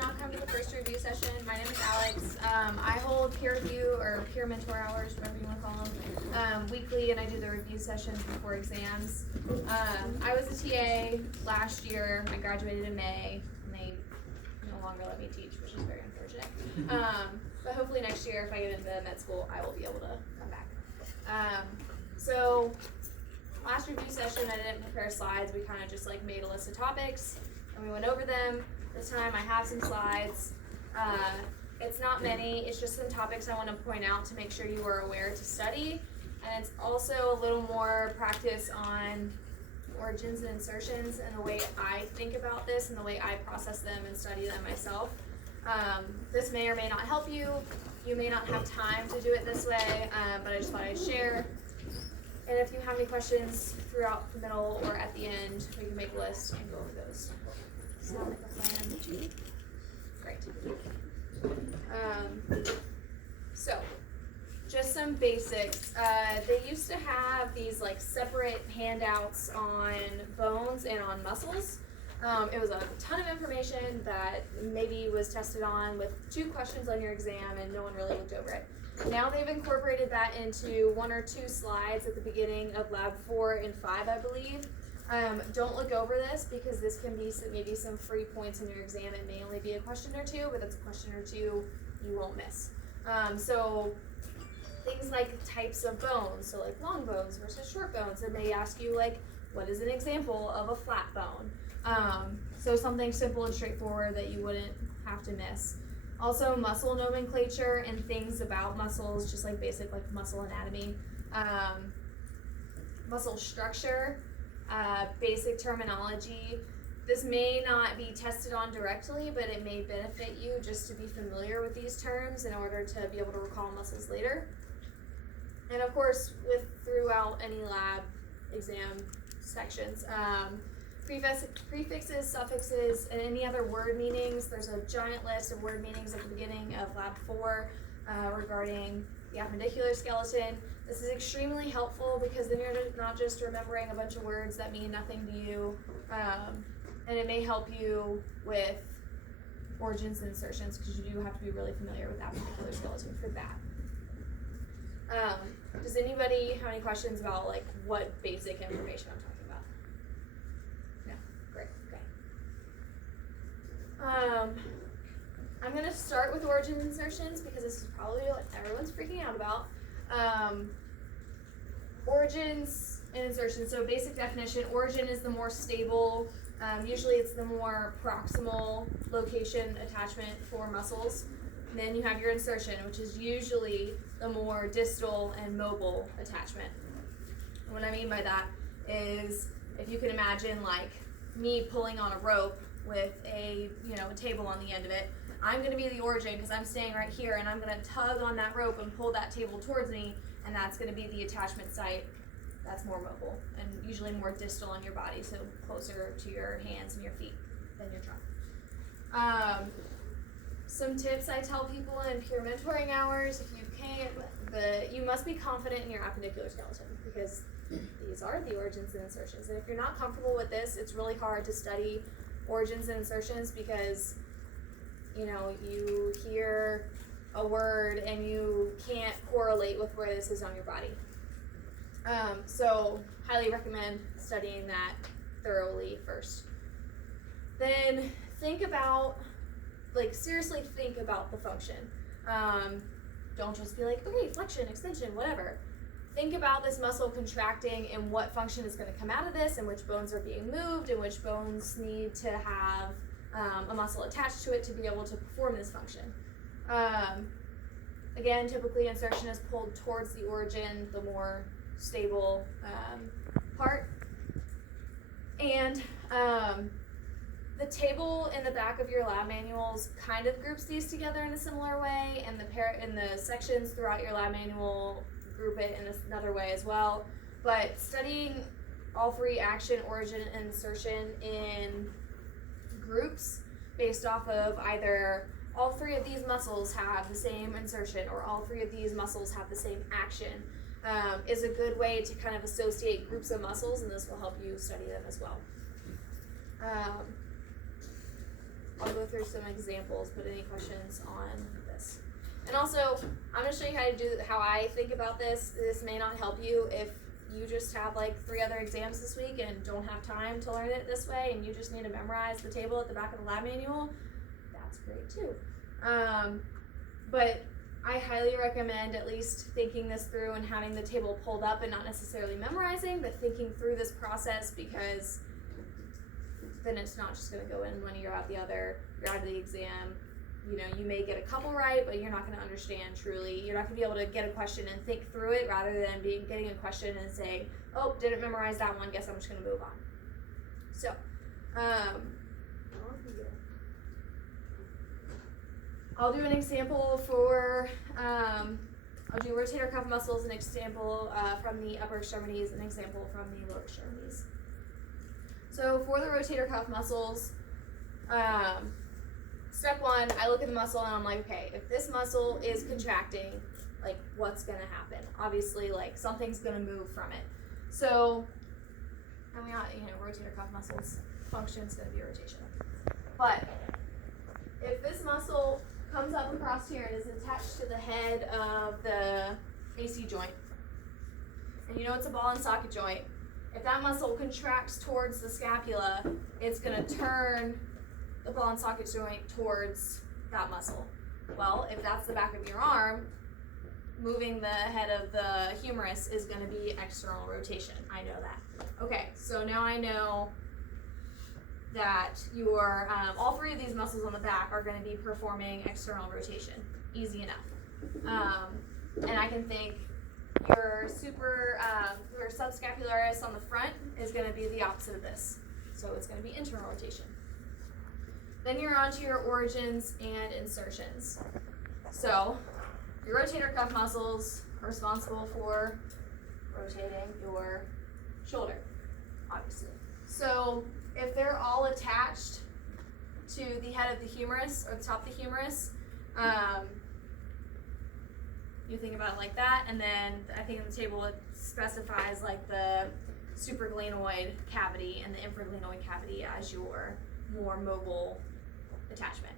not come to the first review session, my name is Alex. I hold peer review or peer mentor hours, whatever you want to call them, weekly, and I do the review sessions before exams. I was a TA last year. I graduated in May, and they no longer let me teach, which is very unfortunate. But hopefully next year, if I get into med school, I will be able to come back. So last review session, I didn't prepare slides. We kind of just like made a list of topics and we went over them. This time I have some slides. It's not many, it's just some topics I want to point out to make sure you are aware to study. And it's also a little more practice on origins and insertions and the way I think about this and the way I process them and study them myself. This may or may not help you. You may not have time to do it this way, but I just thought I'd share. And if you have any questions throughout the middle or at the end, we can make a list and go over those. Sound like a plan? Great. So, just some basics. They used to have these like separate handouts on bones and on muscles. It was a ton of information that maybe was tested on with 2 questions on your exam and no one really looked over it. Now they've incorporated that into 1 or 2 slides at the beginning of Lab 4 and 5, I believe. Don't look over this because this can be maybe some free points in your exam. It may only be a question or 2, but that's a question or 2 you won't miss. So things like types of bones, so like long bones versus short bones, and they ask you like, what is an example of a flat bone? So something simple and straightforward that you wouldn't have to miss. Also muscle nomenclature and things about muscles, just like basic like muscle anatomy, muscle structure, basic terminology. This may not be tested on directly, but it may benefit you just to be familiar with these terms in order to be able to recall muscles later. And of course, throughout any lab exam sections, prefixes, suffixes, and any other word meanings. There's a giant list of word meanings at the beginning of Lab 4 regarding the appendicular skeleton. This is extremely helpful because then you're not just remembering a bunch of words that mean nothing to you, and it may help you with origins and insertions because you do have to be really familiar with the appendicular skeleton for that. Does anybody have any questions about like what basic information I'm talking about? No? Great, okay. I'm gonna start with origins and insertions because this is probably what everyone's freaking out about. Origins and insertions, so basic definition, origin is the more stable, usually it's the more proximal location attachment for muscles. And then you have your insertion, which is usually the more distal and mobile attachment. And what I mean by that is if you can imagine like me pulling on a rope with a table on the end of it, I'm going to be the origin because I'm staying right here and I'm going to tug on that rope and pull that table towards me, and that's going to be the attachment site that's more mobile and usually more distal on your body, so closer to your hands and your feet than your trunk. Some tips I tell people in peer mentoring hours: if you can't, you must be confident in your appendicular skeleton because these are the origins and insertions. And if you're not comfortable with this, it's really hard to study origins and insertions because you hear a word and you can't correlate with where this is on your body. So highly recommend studying that thoroughly first. Then seriously think about the function. Don't just be like, okay, flexion, extension, whatever. Think about this muscle contracting and what function is going to come out of this and which bones are being moved and which bones need to have a muscle attached to it to be able to perform this function. Again, typically insertion is pulled towards the origin, the more stable part. And the table in the back of your lab manuals kind of groups these together in a similar way, and the sections throughout your lab manual group it in another way as well. But studying all 3 action, origin, and insertion in groups based off of either all 3 of these muscles have the same insertion or all 3 of these muscles have the same action is a good way to kind of associate groups of muscles, and this will help you study them as well. I'll go through some examples, but any questions on this? And also, I'm gonna show you how I think about this. This may not help you if you just have like 3 other exams this week and don't have time to learn it this way, and you just need to memorize the table at the back of the lab manual. That's great too. But I highly recommend at least thinking this through and having the table pulled up and not necessarily memorizing, but thinking through this process, because then it's not just going to go in one ear out the other. You're out of the exam. You know, you may get a couple right, but you're not going to understand truly. You're not going to be able to get a question and think through it, rather than getting a question and say, oh, didn't memorize that one, guess I'm just going to move on. So, I'll do an example for, I'll do rotator cuff muscles, an example from the upper extremities, an example from the lower extremities. So for the rotator cuff muscles, step 1, I look at the muscle and I'm like, okay, if this muscle is contracting, like what's gonna happen? Obviously, like something's gonna move from it. So, and we got, rotator cuff muscles, function's gonna be rotation. But if this muscle comes up across here and is attached to the head of the AC joint, and it's a ball and socket joint, if that muscle contracts towards the scapula, it's going to turn the ball and socket joint towards that muscle. Well, if that's the back of your arm, moving the head of the humerus is going to be external rotation. I know that. Okay, so now I know that your all 3 of these muscles on the back are going to be performing external rotation. Easy enough. And I can think your subscapularis on the front is going to be the opposite of this. So it's going to be internal rotation. Then you're on to your origins and insertions. So your rotator cuff muscles are responsible for rotating your shoulder, obviously. So if they're all attached to the head of the humerus or the top of the humerus, you think about it like that, and then I think in the table it specifies like the supraglenoid cavity and the infraglenoid cavity as your more mobile attachment.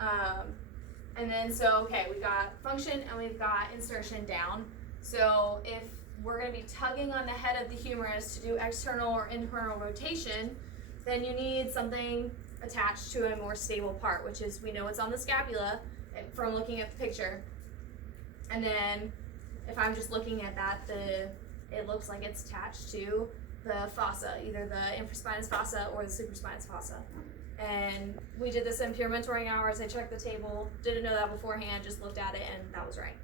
And then we've got function and we've got insertion down. So if we're going to be tugging on the head of the humerus to do external or internal rotation, then you need something attached to a more stable part, which is, we know it's on the scapula from looking at the picture. And then if I'm just looking at that, it looks like it's attached to the fossa, either the infraspinous fossa or the supraspinous fossa. And we did this in peer mentoring hours. I checked the table, didn't know that beforehand, just looked at it, and that was right.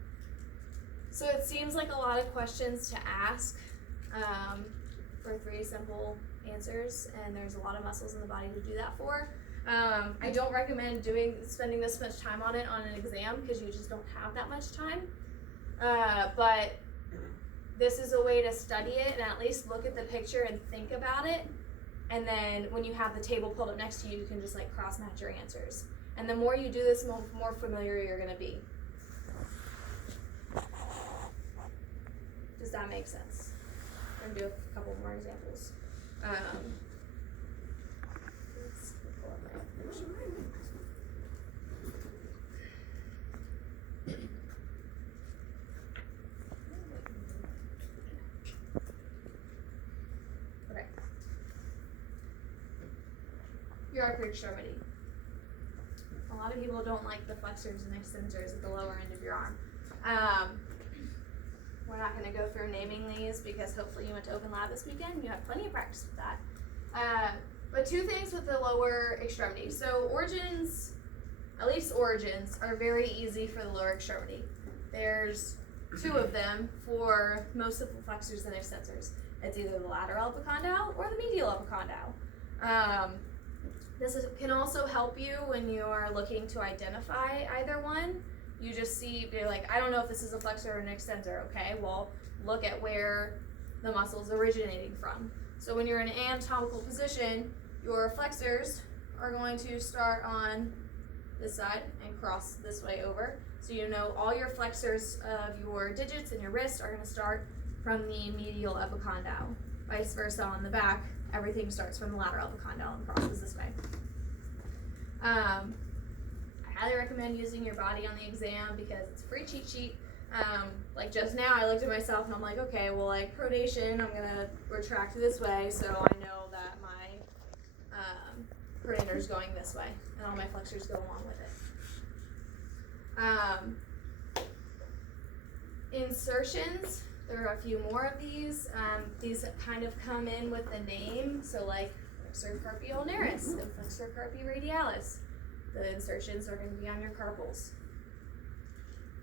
So it seems like a lot of questions to ask for 3 simple answers, and there's a lot of muscles in the body to do that for. I don't recommend spending this much time on it on an exam, because you just don't have that much time. But this is a way to study it and at least look at the picture and think about it. And then when you have the table pulled up next to you, you can just like cross match your answers. And the more you do this, the more familiar you're going to be. Does that make sense? I'm going to do a couple more examples. Let's pull up my picture. Okay. Your upper extremity. A lot of people don't like the flexors and extensors at the lower end of your arm. We're not going to go through naming these because hopefully you went to open lab this weekend. You have plenty of practice with that. But 2 things with the lower extremity. So origins, at least origins, are very easy for the lower extremity. There's 2 of them for most of the flexors and extensors. It's either the lateral epicondyle or the medial epicondyle. This can also help you when you are looking to identify either one. You just see, you're like, I don't know if this is a flexor or an extensor. Okay, well, look at where the muscle is originating from. So when you're in an anatomical position, your flexors are going to start on this side and cross this way over. So you know all your flexors of your digits and your wrist are going to start from the medial epicondyle. Vice versa on the back, everything starts from the lateral epicondyle and crosses this way. I highly recommend using your body on the exam because it's a free cheat sheet. Like just now I looked at myself and I'm like, okay, well, like pronation, I'm gonna retract this way so I know that my pronator is going this way and all my flexors go along with it. Insertions, there are a few more of these. These kind of come in with the name, so like flexor carpi ulnaris and flexor carpi radialis. The insertions are going to be on your carpals.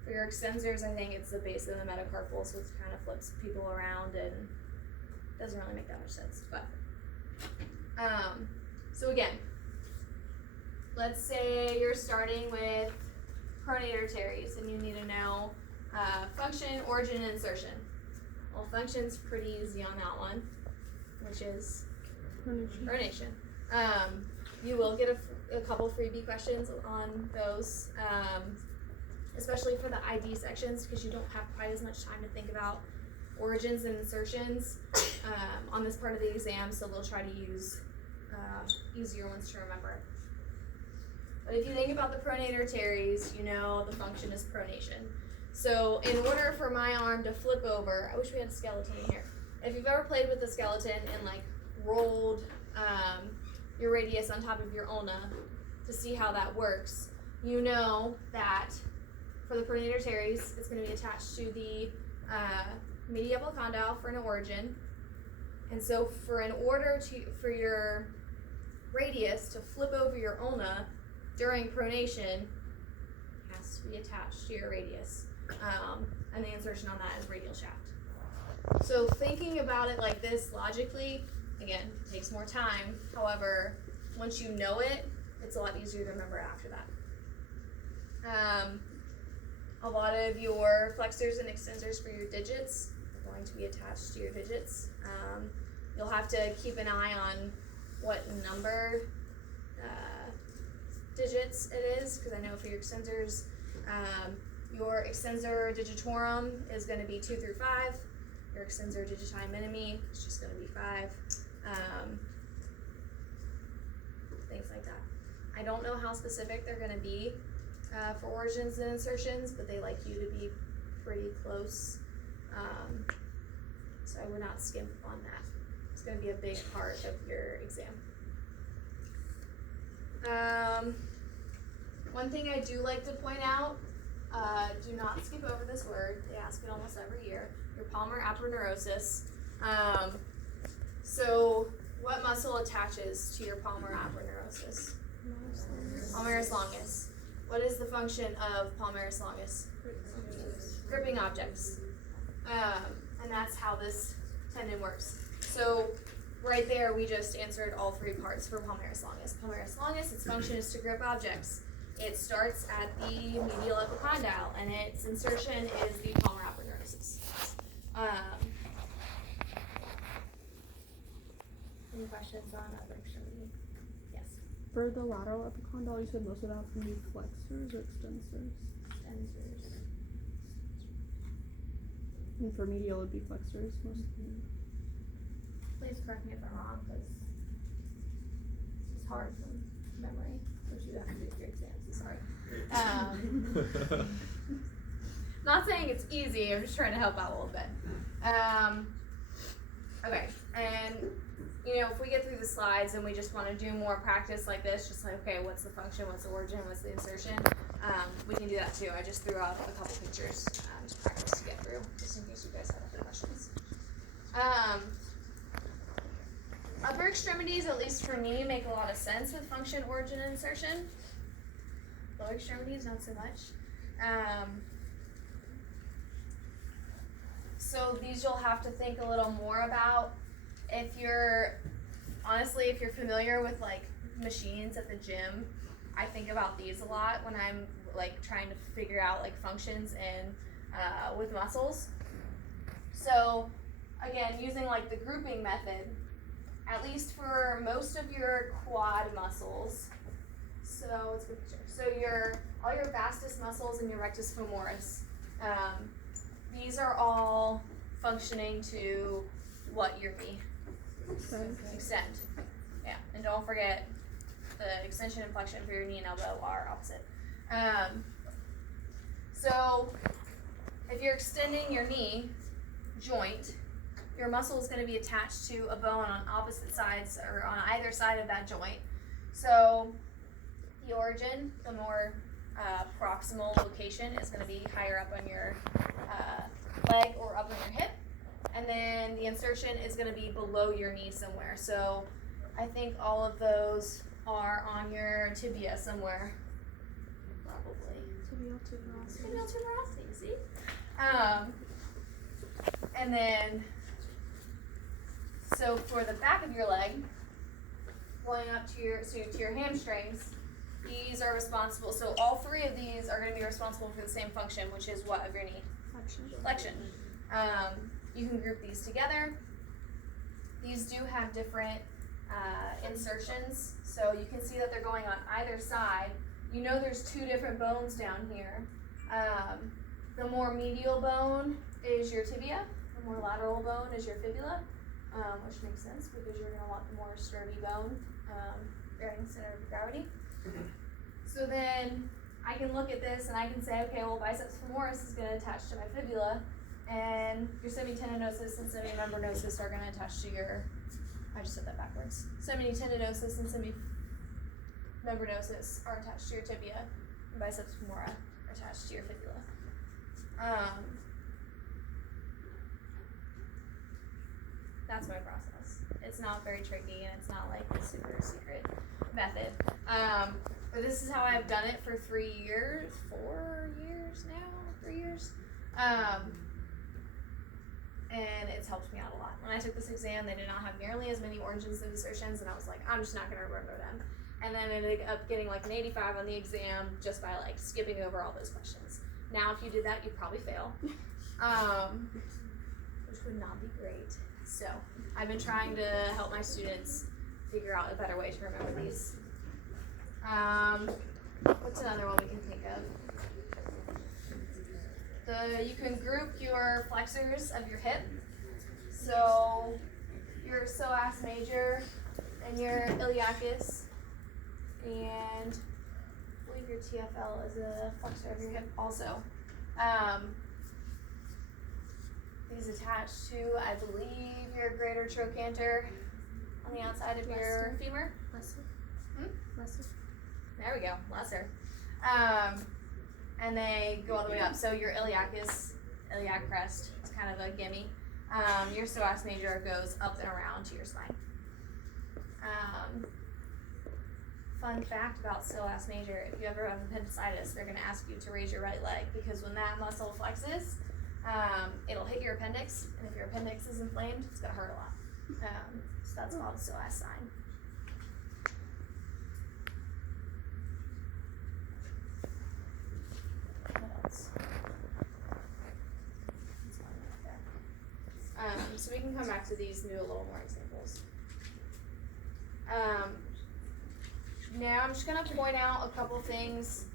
For your extensors, I think it's the base of the metacarpals, which kind of flips people around and doesn't really make that much sense. But so again, let's say you're starting with pronator teres and you need to know function, origin, and insertion. Well, function's pretty easy on that one, which is pronation. You will get a couple freebie questions on those, especially for the ID sections, because you don't have quite as much time to think about origins and insertions on this part of the exam, so they'll try to use easier ones to remember. But if you think about the pronator teres, you know the function is pronation. So in order for my arm to flip over, I wish we had a skeleton in here. If you've ever played with a skeleton and like rolled your radius on top of your ulna to see how that works, you know that for the pronator teres, it's going to be attached to the medial condyle for an origin. And so for your radius to flip over your ulna during pronation, it has to be attached to your radius. And the insertion on that is radial shaft. So thinking about it like this logically, again, takes more time. However, once you know it, it's a lot easier to remember after that. A lot of your flexors and extensors for your digits are going to be attached to your digits. You'll have to keep an eye on what number digits it is, because I know for your extensors, your extensor digitorum is going to be 2 through 5. Your extensor digiti minimi is just going to be 5. Things like that. I don't know how specific they're going to be for origins and insertions, but they like you to be pretty close. So I would not skimp on that. It's going to be a big part of your exam. One thing I do like to point out, do not skip over this word. They ask it almost every year. Your palmar aponeurosis. So what muscle attaches to your palmar aponeurosis? Palmaris longus. What is the function of palmaris longus? Gripping objects. And that's how this tendon works. So right there, we just answered all three parts for palmaris longus. Palmaris longus, its function is to grip objects. It starts at the medial epicondyle, and its insertion is the palmar aponeurosis. Any questions on upper extremity? Yes. For the lateral epicondyle, you said most of that would be flexors or extensors? Extensors. And for medial, it would be flexors mostly. Please correct me if I'm wrong, because it's hard from memory, which you have to do for your exams. Sorry. Not saying it's easy. I'm just trying to help out a little bit. Okay, and if we get through the slides and we just want to do more practice like this, just like, okay, what's the function, what's the origin, what's the insertion, we can do that too. I just threw out a couple pictures to practice to get through, just in case you guys have other questions. Upper extremities, at least for me, make a lot of sense with function, origin, and insertion. Lower extremities, not so much. So these you'll have to think a little more about. If you're familiar with like machines at the gym, I think about these a lot when I'm like trying to figure out like functions and with muscles. So again, using like the grouping method, at least for most of your quad muscles. So let's get a picture. So all your vastus muscles and your rectus femoris, these are all functioning to what your knee? Extend. Yeah, and don't forget the extension and flexion for your knee and elbow are opposite. So if you're extending your knee joint, your muscle is going to be attached to a bone on opposite sides or on either side of that joint. So the origin, the more proximal location, is going to be higher up on your leg or up on your hip. And then the insertion is going to be below your knee somewhere. So I think all of those are on your tibia somewhere. Probably. Tibial tuberosity. Tibial tuberosity, see? And then, so for the back of your leg, going up to your hamstrings, these are responsible. So all three of these are going to be responsible for the same function, which is what of your knee? Flexion. You can group these together. These do have different insertions, so you can see that they're going on either side. You know there's two different bones down here. The more medial bone is your tibia, the more lateral bone is your fibula, which makes sense because you're going to want the more sturdy bone bearing the center of gravity. So then I can look at this and I can say, okay, well, biceps femoris is going to attach to my fibula, and your semitendinosus and semimembranosus are going to attach to your, I just said that backwards. Semitendinosus and semimembranosus are attached to your tibia, and biceps femora are attached to your fibula. That's my process. It's not very tricky, and it's not like a super secret method. But this is how I've done it for 3 years, 4 years now, 3 years. And it's helped me out a lot. When I took this exam, they did not have nearly as many origins and insertions, and I was like, I'm just not gonna remember them. And then I ended up getting like an 85 on the exam just by like skipping over all those questions. Now, if you did that, you'd probably fail, which would not be great. So I've been trying to help my students figure out a better way to remember these. What's another one we can think of? You can group your flexors of your hip. So your psoas major and your iliacus, and I believe your TFL is a flexor of your hip also. These attach to, I believe, your greater trochanter on the outside of your femur. Lesser. Lesser. There we go, lesser. And they go all the way up. So your iliacus, iliac crest, is kind of a gimme. Your psoas major goes up and around to your spine. Fun fact about psoas major, if you ever have appendicitis, they're going to ask you to raise your right leg, because when that muscle flexes, it'll hit your appendix, and if your appendix is inflamed, it's going to hurt a lot. So that's called psoas sign. What else? So we can come back to these and do a little more examples. Now I'm just gonna point out a couple things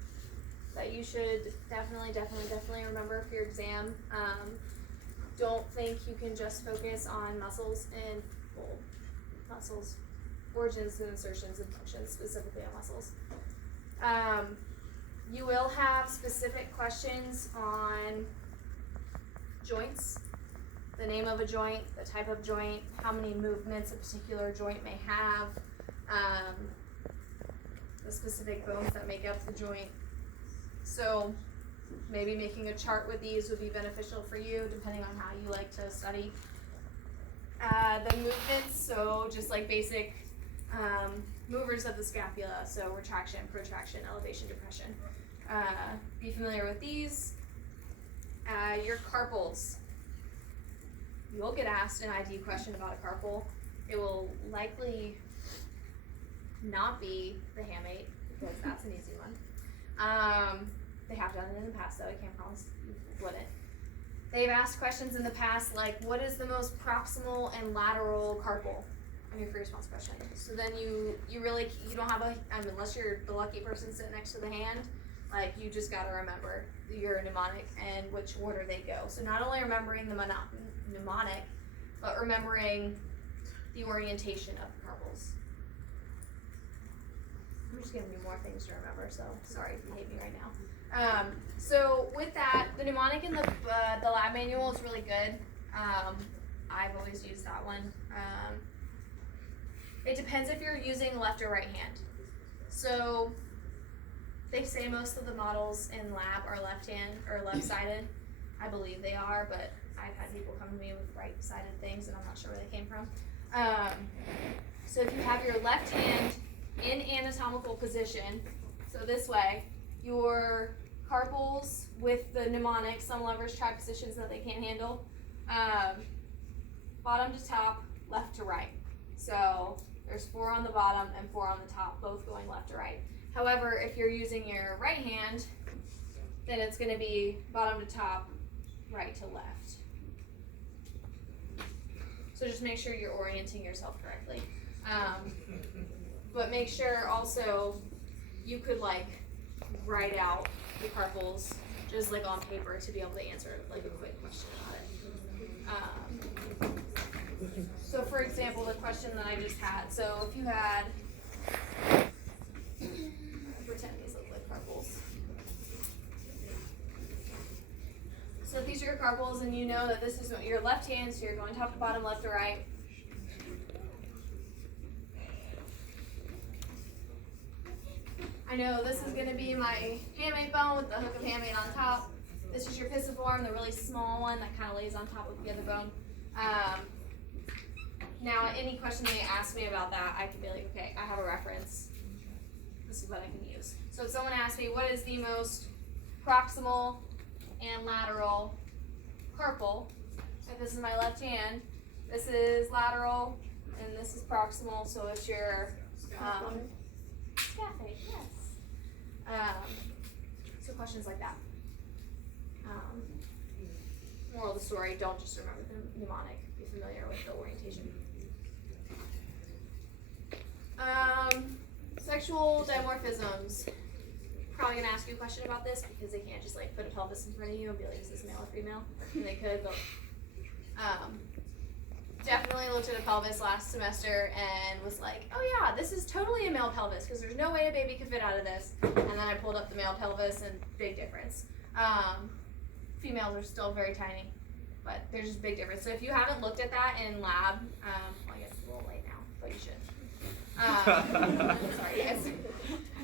that you should definitely remember for your exam. Don't think you can just focus on muscles and origins and insertions and functions, specifically on muscles. You will have specific questions on joints, the name of a joint, the type of joint, how many movements a particular joint may have, the specific bones that make up the joint. So maybe making a chart with these would be beneficial for you, depending on how you like to study. The movements, so just like basic movers of the scapula, so retraction, protraction, elevation, depression. Be familiar with these. Your carpals. You will get asked an ID question about a carpal. It will likely not be the hamate, because that's an easy one. They have done it in the past, though. I can't promise you wouldn't. They've asked questions in the past like, what is the most proximal and lateral carpal on your free response question? So then you don't have unless you're the lucky person sitting next to the hand, like you just gotta remember your mnemonic and which order they go. So not only remembering the mnemonic, but remembering the orientation of the carpals. I'm just giving you more things to remember, so sorry if you hate me right now. So with that, the mnemonic in the lab manual is really good. I've always used that one. It depends if you're using left or right hand. So they say most of the models in lab are left hand or left sided. I believe they are, but I've had people come to me with right sided things and I'm not sure where they came from. So if you have your left hand in anatomical position, so this way, your carpals with the mnemonic, some levers try positions that they can't handle, bottom to top, left to right. So there's 4 on the bottom and 4 on the top, both going left to right. However, if you're using your right hand, then it's going to be bottom to top, right to left. So just make sure you're orienting yourself correctly. But make sure also you could like write out the carpals just like on paper to be able to answer like a quick question about it. So for example, the question that I just had, so if you had, pretend these look like carpals. So if these are your carpals and you know that this is your left hand, so you're going top to bottom, left to right. I know this is going to be my hamate bone with the hook of hamate on top. This is your pisiform, the really small one that kind of lays on top of the other bone. Now, any question they ask me about that, I can be like, okay, I have a reference. This is what I can use. So if someone asks me, what is the most proximal and lateral carpal? If this is my left hand, this is lateral, and this is proximal, so it's your scaphoid, yes. So questions like that. Moral of the story, don't just remember the mnemonic. Be familiar with the orientation. Sexual dimorphisms. Probably gonna ask you a question about this because they can't just like put a pelvis in front of you and be like, is this male or female? And they could, but definitely looked at a pelvis last semester and was like, oh yeah, this is totally a male pelvis because there's no way a baby could fit out of this. And then I pulled up the male pelvis and big difference. Females are still very tiny, but there's just big difference. So if you haven't looked at that in lab, well, I guess it's a little late now, but you should. Sorry guys.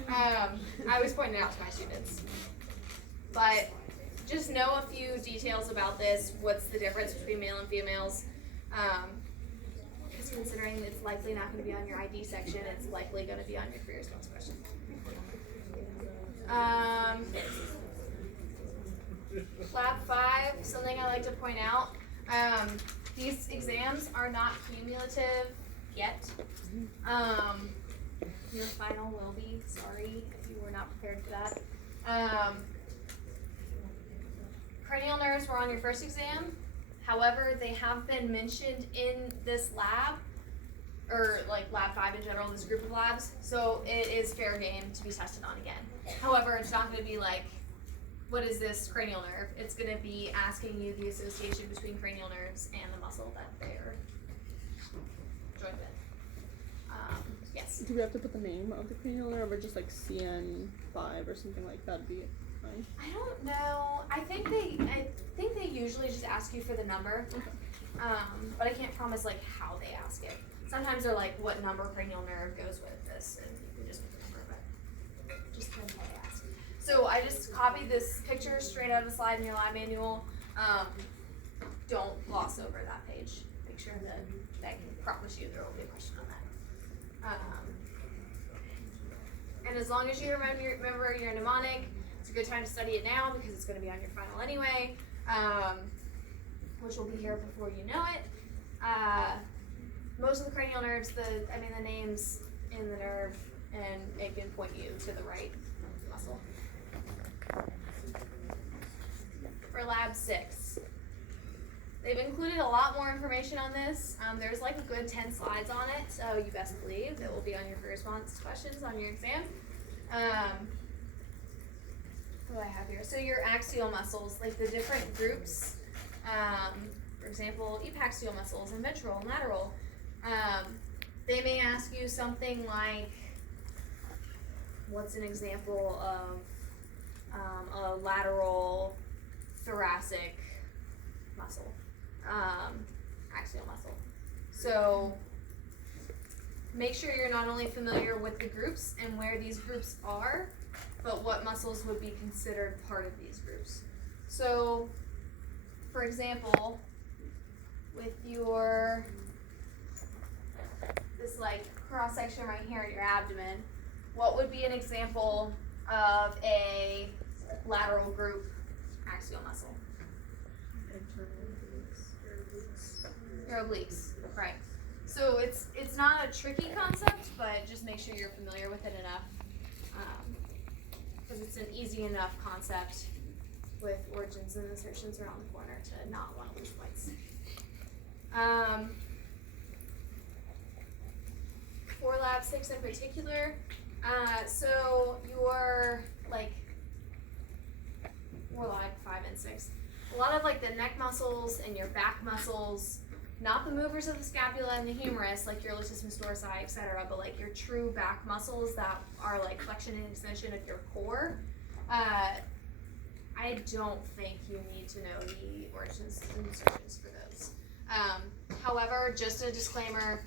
I always point it out to my students. But just know a few details about this. What's the difference between male and females? Because considering it's likely not going to be on your ID section, it's likely going to be on your career skills question. Lab 5, something I like to point out. These exams are not cumulative yet. Your final will be, sorry if you were not prepared for that. Cranial nerves were on your first exam. However, they have been mentioned in this lab, or like lab 5 in general, this group of labs. So it is fair game to be tested on again. However, it's not going to be like, what is this cranial nerve? It's going to be asking you the association between cranial nerves and the muscle that they're joined with. Yes. Do we have to put the name of the cranial nerve or just like CN5 or something like that? Would be fine. I don't know. I think they usually just ask you for the number. Okay. But I can't promise like how they ask it. Sometimes they're like, what number cranial nerve goes with this, and you just put the number, but just depends how they ask. So I just copied this picture straight out of the slide in your lab manual. Don't gloss over that page. Make sure that I can promise you there will be a question on that. And as long as you remember your mnemonic, it's a good time to study it now because it's going to be on your final anyway, which will be here before you know it. Most of the cranial nerves, the names in the nerve, and it can point you to the right muscle. For lab 6, they've included a lot more information on this. There's like a good 10 slides on it, so you best believe it will be on your free response questions on your exam. What do I have here? So your axial muscles, like the different groups, for example, epaxial muscles and ventral and lateral. They may ask you something like, what's an example of a lateral thoracic muscle, axial muscle. So make sure you're not only familiar with the groups and where these groups are, but what muscles would be considered part of these groups. So, for example, with your, this like cross section right here at your abdomen, what would be an example of a lateral group axial muscle? Your obliques, right. So it's not a tricky concept, but just make sure you're familiar with it enough, because it's an easy enough concept with origins and insertions around the corner to not want to lose points. For lab 6 in particular, so your like, or lab 5 and 6, a lot of like the neck muscles and your back muscles, not the movers of the scapula and the humerus, like your latissimus dorsi, etc., but like your true back muscles that are like flexion and extension of your core. I don't think you need to know the origins and insertions for those. However, just a disclaimer,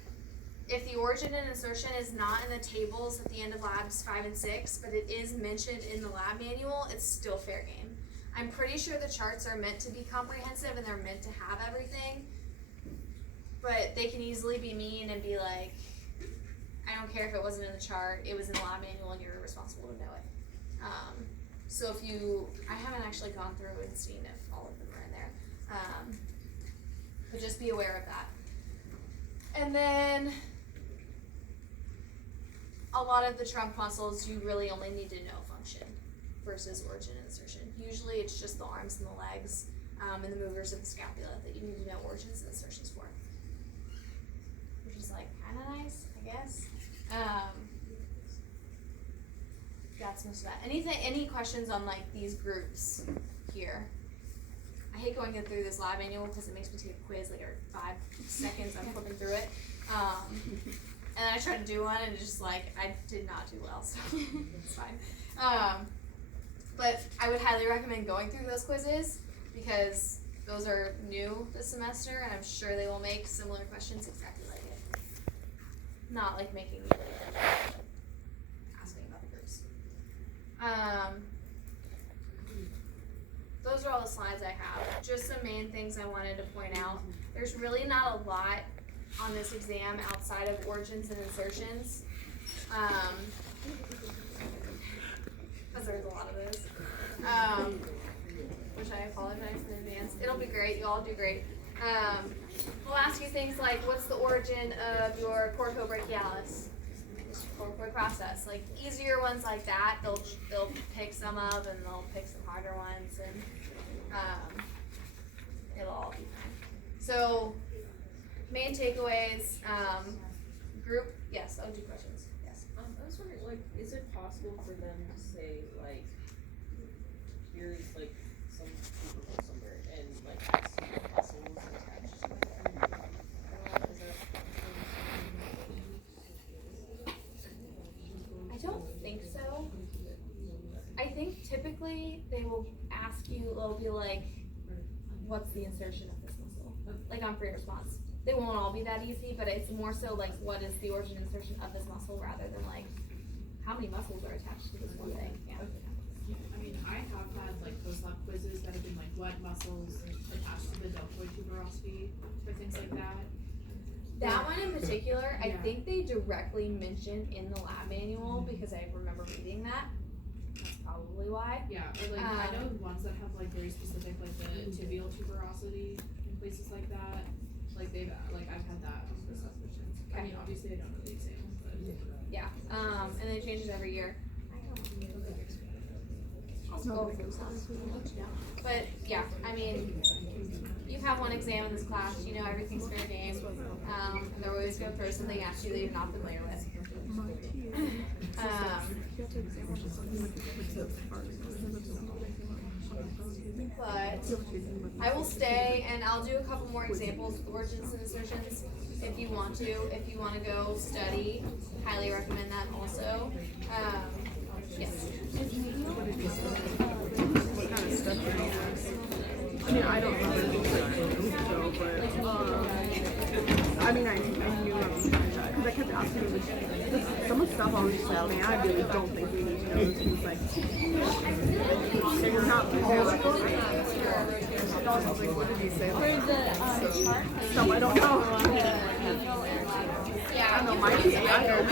if the origin and insertion is not in the tables at the end of labs 5 and 6, but it is mentioned in the lab manual, it's still fair game. I'm pretty sure the charts are meant to be comprehensive and they're meant to have everything, but they can easily be mean and be like, I don't care if it wasn't in the chart, it was in the lab manual and you're responsible to know it. So if you, I haven't actually gone through and seen if all of them are in there, but just be aware of that. And then a lot of the trunk muscles, you really only need to know function versus origin and insertion. Usually it's just the arms and the legs and the movers of the scapula that you need to know origins and insertions for. Which is like kind of nice, I guess. That's most of that. Any questions on like these groups here? I hate going through this lab manual because it makes me take a quiz like every 5 seconds. I'm flipping through it. And then I tried to do one and just like, I did not do well, so it's fine. But I would highly recommend going through those quizzes because those are new this semester and I'm sure they will make similar questions exactly like it. Not like making me asking about the groups. Those are all the slides I have. Just some main things I wanted to point out. There's really not a lot on this exam outside of origins and insertions. Because there's a lot of those. Which I apologize in advance. It'll be great. You'll all do great. We'll ask you things like, what's the origin of your corcobrachialis? Corticoid process. Like easier ones like that, they'll pick some of, and they'll pick some harder ones, and it'll all be fine. So main takeaways, group. Yes, I'll do questions. Yes. I was wondering, like, is it possible for them to say, like, here's like some tubercle somewhere, and like muscles attached to it? I don't think so. I think typically they will ask you, they'll be like, what's the insertion of this muscle? Like on free response. They won't all be that easy, but it's more so like, what is the origin and insertion of this muscle rather than like, how many muscles are attached to this one thing? Yeah. I mean, I have had like post-lab quizzes that have been like what muscles attached to the deltoid tuberosity or things like that. That one in particular, I Yeah. think they directly mentioned in the lab manual because I remember reading that. That's probably why. Yeah, or like I know ones that have like very specific, like the tibial tuberosity and places like that. Like they've like I've had that for questions. I mean, obviously I don't know the exam, but Yeah. And they change it every year. I'll go over those ones. But yeah, I mean, you have one exam in this class, you know everything's fair game. And they're always going to throw something at you that you're not familiar with. But I will stay and I'll do a couple more examples with origins and insertions if you want to. If you want to go study, highly recommend that also. Yes. What kind of stuff did he ask? I mean, I don't know so, but I mean, I knew because I kept asking him some of the stuff I was just like, man, I really don't think we need to know this. He was like, you're not prepared. I was like, what did he say? For the chart? So I don't know. Yeah. I don't know, my PA, I know.